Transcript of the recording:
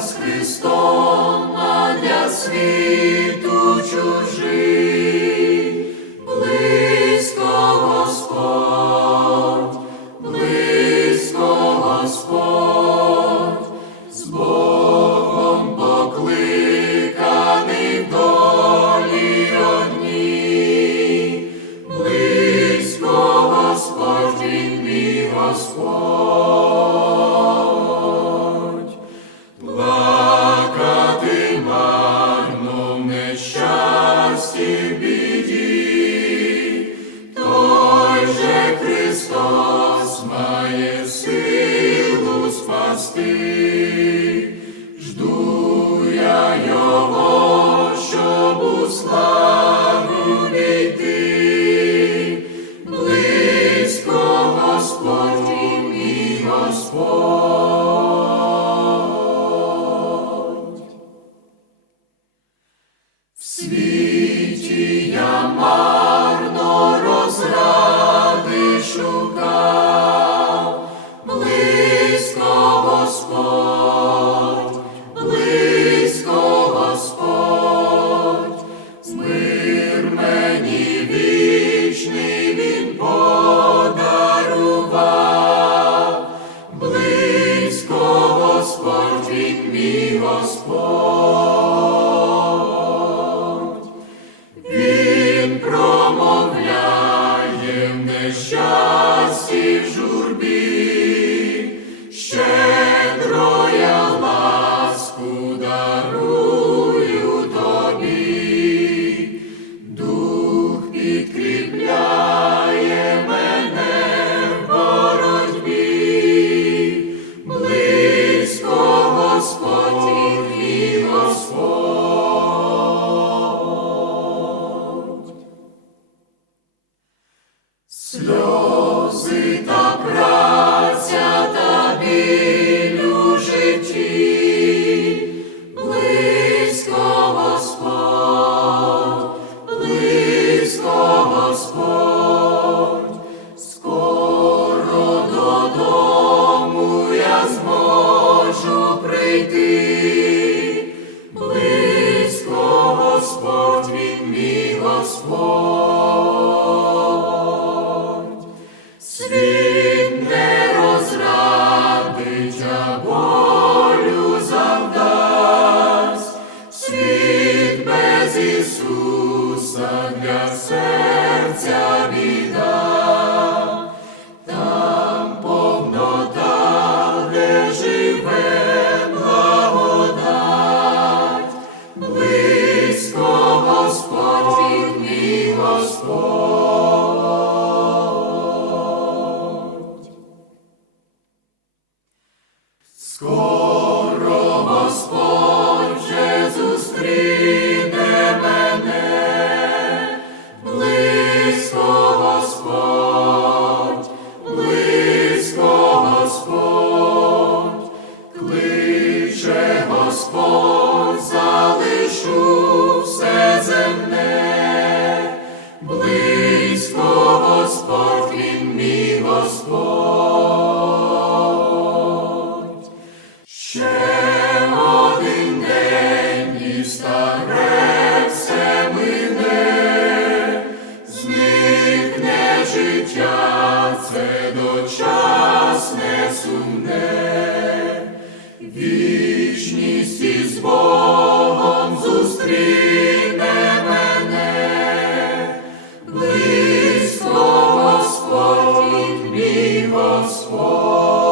з Христом, а для світу чужий, близько Господь, близько Господь, з Богом покликаний долі одній, близько Господь, він мій Господь. Світі я марно розради шукав, близько Господь, близько Господь, мир мені вічний він подарував, близько Господь, він мій Господь. Сльози та праця Ісуса для серця біда, там повнота, де живе благодать, близько Господь, мій Господь. Скоро Господь Господь, він мій Господь. Ще один день і старе все мине, зникне життя, це дочасне сумне, вічність і збор. gospel.